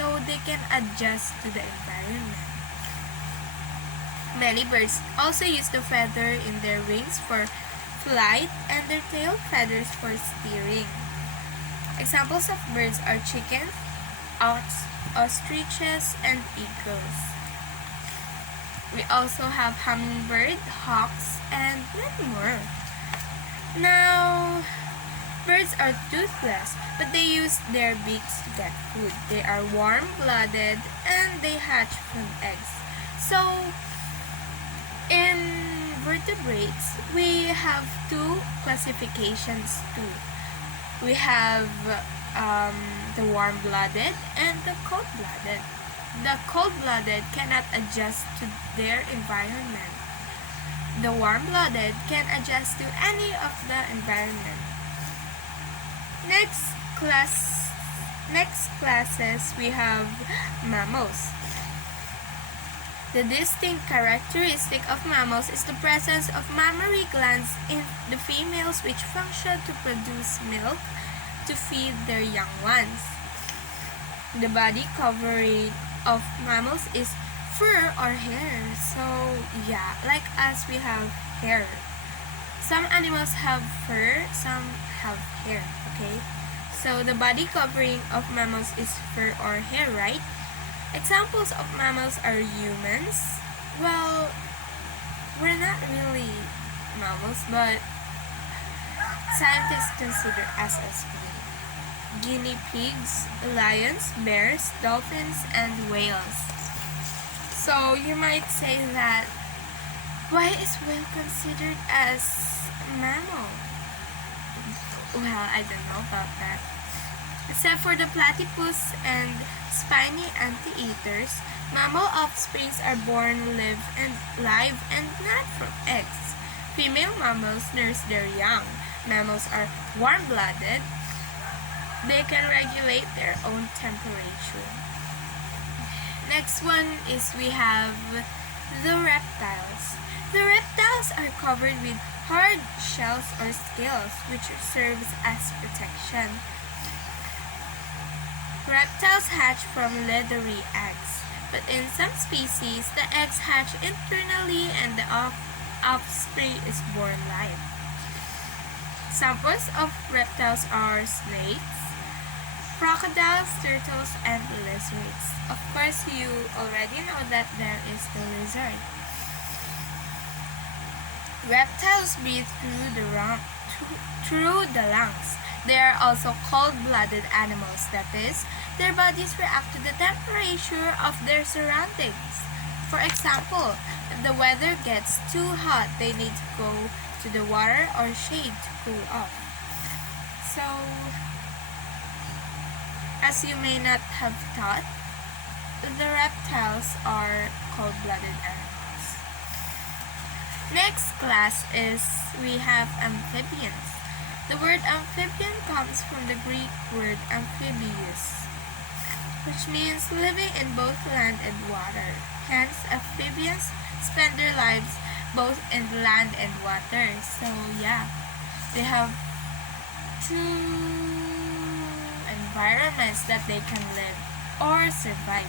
so they can adjust to the environment. Many birds also use the feather in their wings for flight and their tail feathers for steering. Examples of birds are chickens, ostriches, and eagles. We also have hummingbird, hawks, and many more. Now, birds are toothless, but they use their beaks to get food. They are warm-blooded and they hatch from eggs. So, in vertebrates, we have two classifications too. We have the warm-blooded and the cold-blooded. The cold-blooded cannot adjust to their environment. The warm-blooded can adjust to any of the environment. Next classes we have mammals. The distinct characteristic of mammals is the presence of mammary glands in the females which function to produce milk to feed their young ones. The body covering of mammals is fur or hair. So yeah, like us, we have hair. Some animals have fur, some have hair, okay? So the body covering of mammals is fur or hair, right? Examples of mammals are humans. Well, we're not really mammals, but scientists consider us as being guinea pigs, lions, bears, dolphins, and whales. So you might say that, why is whale considered as mammal? Well, I don't know about that. Except for the platypus and spiny anteaters, mammal offsprings are born live and not from eggs. Female mammals nurse their young. Mammals are warm-blooded. They can regulate their own temperature. Next one is we have the reptiles. The reptiles are covered with hard shells or scales which serves as protection. Reptiles hatch from leathery eggs, but in some species, the eggs hatch internally and the offspring is born live. Examples of reptiles are snakes, crocodiles, turtles, and lizards. Of course, you already know that there is the lizard. Reptiles breathe through the lungs. They are also cold-blooded animals, that is, their bodies react to the temperature of their surroundings. For example, if the weather gets too hot, they need to go to the water or shade to cool off. So, as you may not have thought, the reptiles are cold-blooded animals. Next class is we have amphibians. The word amphibian comes from the Greek word amphibious, which means living in both land and water. Hence, amphibians spend their lives both in land and water. So yeah, they have two environments that they can live or survive.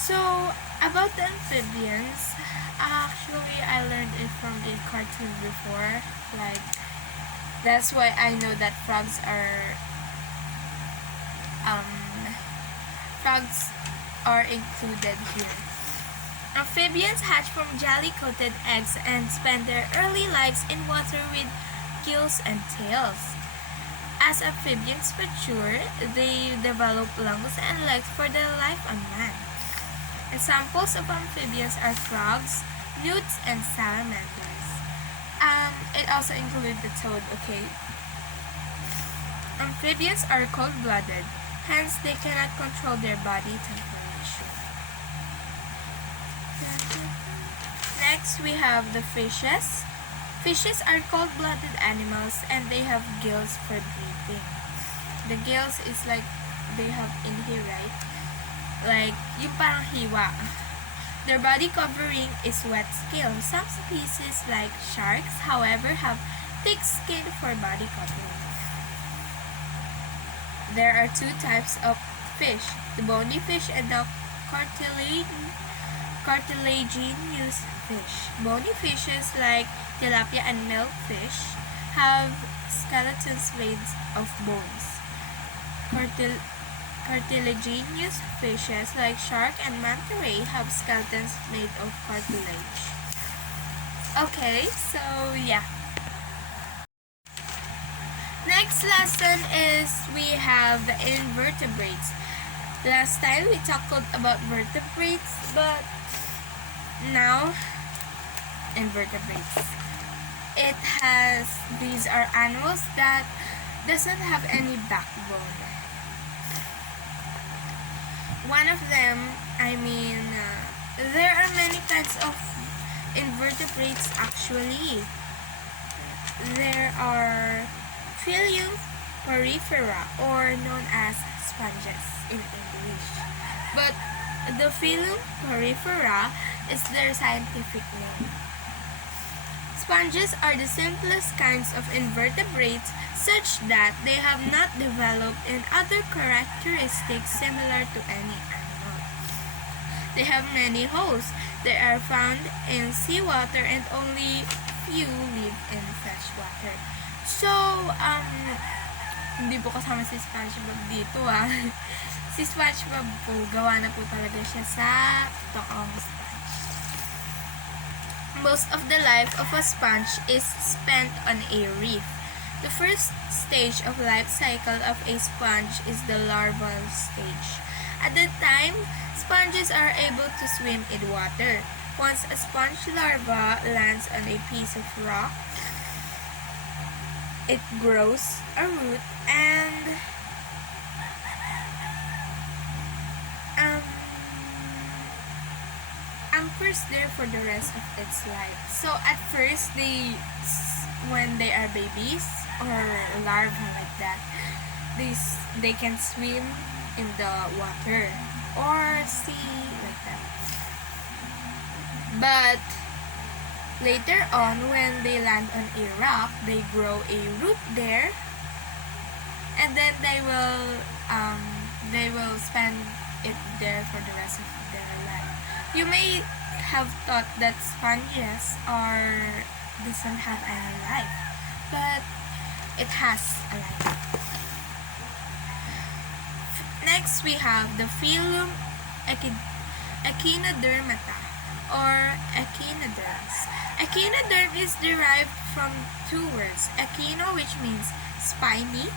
So about the amphibians, actually I learned it from a cartoon before. Like, that's why I know that frogs are included here. Amphibians hatch from jelly-coated eggs and spend their early lives in water with gills and tails. As amphibians mature, they develop lungs and legs for their life on land. Examples of amphibians are frogs, newts, and salamanders. It also includes the toad, okay? Amphibians are cold-blooded, hence they cannot control their body temperature. Next, we have the fishes. Fishes are cold-blooded animals and they have gills for breathing. The gills is like they have in here, right? Like, yung parang hiwa. Their body covering is wet scale. Some species, like sharks, however, have thick skin for body covering. There are two types of fish, the bony fish, and the cartilaginous fish. Bony fishes like tilapia and milkfish have skeletons made of bones. Cartilaginous fishes like shark and manta ray have skeletons made of cartilage. Okay, so yeah. Next lesson is we have invertebrates. Last time we talked about vertebrates, but now invertebrates. These are animals that doesn't have any backbone. One of them, there are many kinds of invertebrates actually. There are Phylum Porifera, or known as sponges in English. But the Phylum Porifera is their scientific name. Sponges are the simplest kinds of invertebrates, such that they have not developed in other characteristics similar to any animal. They have many hosts. They are found in seawater and only few live in freshwater. So, hindi po kasama si SpongeBob dito Si SpongeBob po, gawa na po talaga siya sa toong sponge. Most of the life of a sponge is spent on a reef. The first stage of life cycle of a sponge is the larval stage. At that time, sponges are able to swim in water. Once a sponge larva lands on a piece of rock, it grows a root and anchors there for the rest of its life. So at first, when they are babies or larvae like that, they can swim in the water or sea like that. But later on, when they land on a rock, they grow a root there, and then they will spend it there for the rest of their life. You may have thought that sponges doesn't have any life, but it has a life. Next, we have the phylum Echinodermata, or echinoderms. Echinoderm is derived from two words, echino, which means spiny,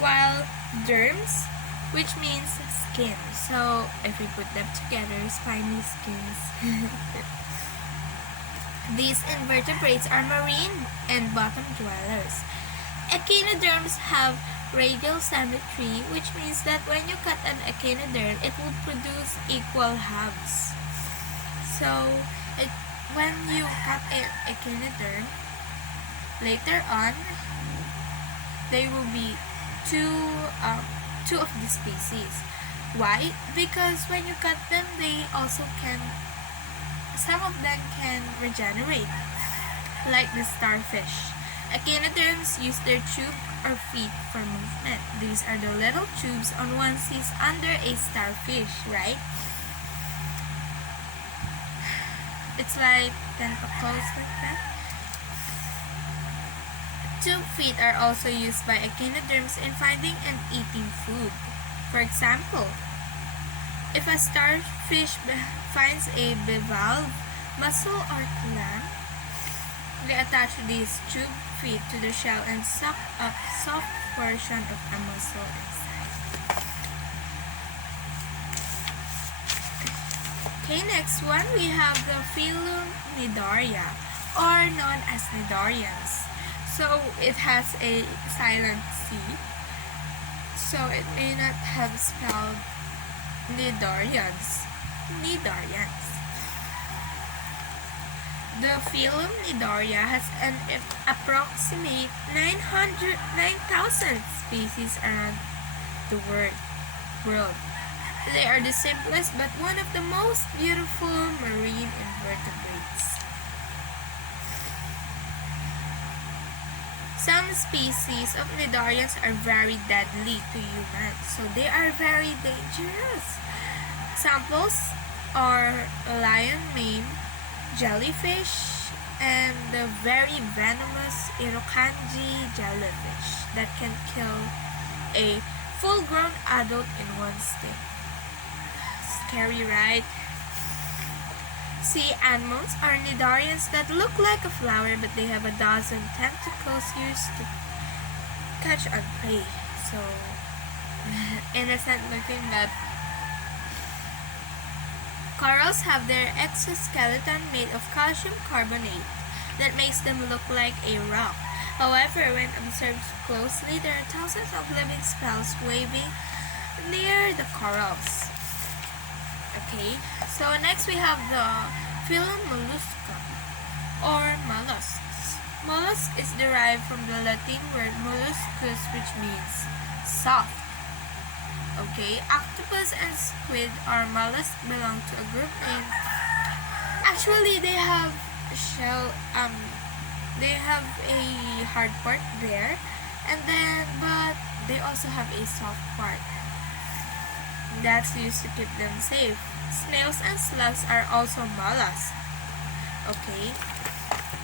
while derms, which means skin. So if we put them together, spiny skins. These invertebrates are marine and bottom dwellers. Echinoderms have radial symmetry, which means that when you cut an echinoderm, it will produce equal halves. So when you cut an echinoderm, later on, there will be two of the species. Why? Because when you cut them, some of them can regenerate, like the starfish. Echinoderms use their tube or feet for movement. These are the little tubes on one sees under a starfish, right? It's like tentacles like that. Tube feet are also used by echinoderms in finding and eating food. For example, if a starfish finds a bivalve mussel or clam, they attach these tube feet to the shell and suck up soft portion of a mussel inside. Okay, next one, we have the phylum Cnidaria, or known as Cnidarians. So it has a silent C, so it may not have spelled Cnidarians. The phylum Cnidaria has an approximate 9,000 species around the world. They are the simplest but one of the most beautiful marine invertebrates. Some Some species of cnidarians are very deadly to humans, so they are very dangerous. Examples are lion mane, jellyfish, and the very venomous Irukandji jellyfish that can kill a full-grown adult in one sting. Scary, right? Sea animals are cnidarians that look like a flower, but they have a dozen tentacles used to catch and prey. So innocent looking, but corals have their exoskeleton made of calcium carbonate that makes them look like a rock. However, when observed closely, there are thousands of living shells waving near the corals. Okay, so next we have the phylum Mollusca, or mollusks. Mollusk is derived from the Latin word molluscus, which means soft. Okay, octopus and squid or mollusks belong to a group named. Actually, they have shell. They have a hard part there, and then but they also have a soft part that's used to keep them safe. Snails and slugs are also mollusks. Okay,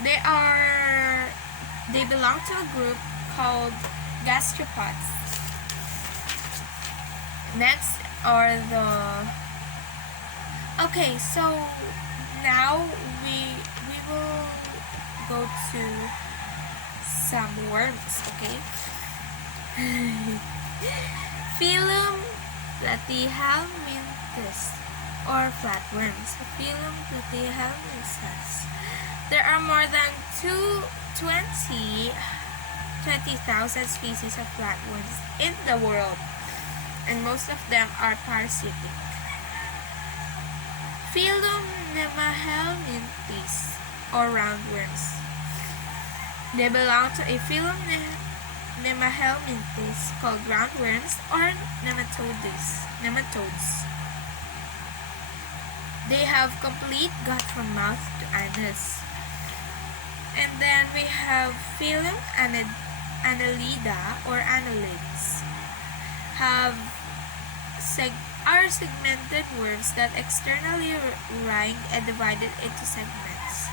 they belong to a group called gastropods. Next are the okay. So now we will go to some worms. Okay. Phylum Platyhelminthes or flatworms. Phylum Platyhelminthes. There are more than 20,000 species of flatworms in the world, and most of them are parasitic. Phylum Nemahelminthes or roundworms. They belong to a phylum Nemahelminthes called roundworms or nematodes. They have complete gut from mouth to anus. And then we have phylum Annelida or annelids. Are segmented worms that externally ringed and divided into segments.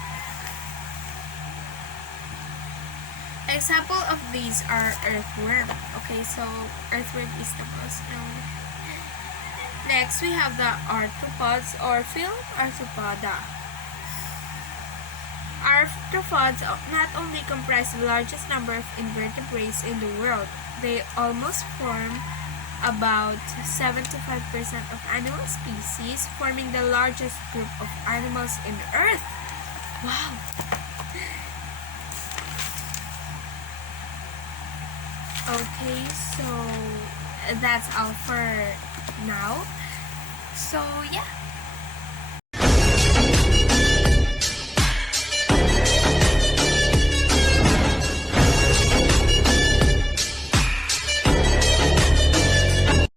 Example of these are earthworm. Okay, so earthworm is the most known. Next, we have the arthropods or phylum Arthropoda. Arthropods not only comprise the largest number of invertebrates in the world, they almost form about 75% of animal species, forming the largest group of animals in Earth. Wow! Okay, so that's all for now. So yeah.